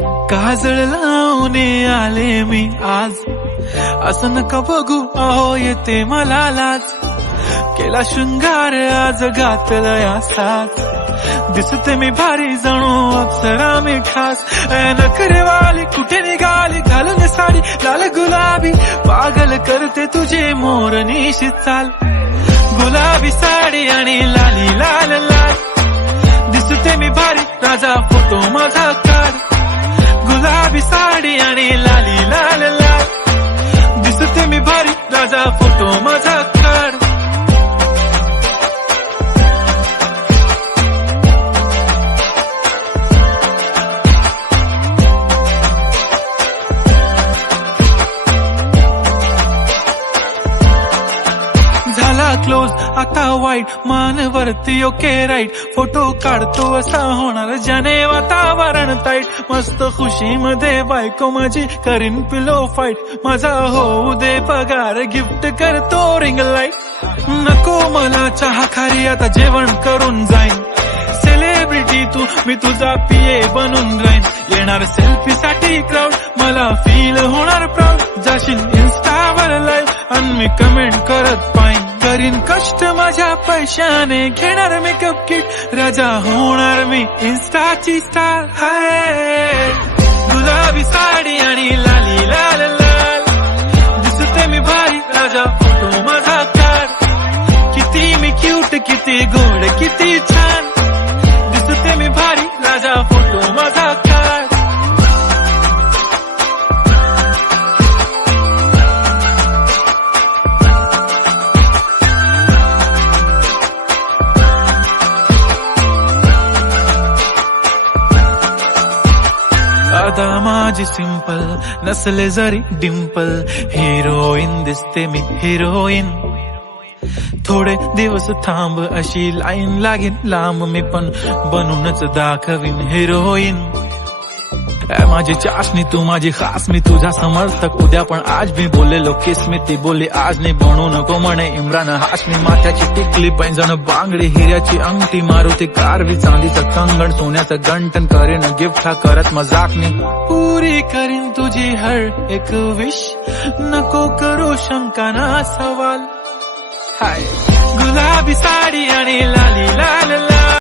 काजळ लावून आले मी आज, असं नका बघू अहो येते मला लाज. केला शृंगार आज घातला या साज, दिसते मी भारी जणू अप्सरा मी खास. नखरेवाली कुठे निघाली घालून साडी लाल गुलाबी, पागल करते तुझे मोरनीशी चाल. गुलाबी साडी आणि लाली लाल लाल, दिसते मी भारी राजा फोटो माझा काढ. गुलाबी साडी आणि लाली लाल लाल, दिसते मी भारी राजा फोटो माझा काढ. झाला क्लोज आता वाईट, मान वरती ओके राईट. फोटो काढतो असा होणार ज्याने वातावरण ताईट. मस्त खुशी मध्ये बायको माझी करीन पिलो फाईट. माझा होऊ दे पगार गिफ्ट करतो रिंग लाईट. नको मला चहा खारी आता जेवण करून जाईन. सेलिब्रिटी तू मी तुझा पिये बनून राहीन. येणार सेल्फी साठी क्राऊड मला फील होणार प्राऊड. जाशील इन्स्टावर लाईव्ह आणि मी कमेंट करत पाईन. करीन कष्ट माझ्या पैशाने घेणार मेकअप किट. राजा होणार मी इन्स्टाची स्टार. हाय गुलाबी साडी आणि लाली लाल लाल, दिसते मी भारी राजा फोटो माझा काढ. किती मी क्यूट किती गोड किती छान, दिसते मी भारी राजा फोटो माझा काढ. आता माझी सिंपल नसले जरी डिंपल, हिरोईन दिसते मी हिरोईन. थोडे दिवस थांब अशी लाईन लागेल लांब, मी पण बनूनच दाखवीन हिरोईन. माझी चाशनी तू माझी खास, मी तुझा समर्थक उद्या पण आज मी बोललेलो किस मी ती बोलली आज नाही. बनू नको म्हणे इम्रान हाशमी. माथ्याची टिकली पैंजण बांगडी हिऱ्याची अंगठी, मारुती कारवी चांदीचं कंगण सोन्याचं गंटन. करीन गिफ्ट हा करत मजाकनी, पुरी करीन तुझी हर एक विश. नको करू शंका ना सवाल. हाय गुलाबी साडी आणि लाली लाल लाल,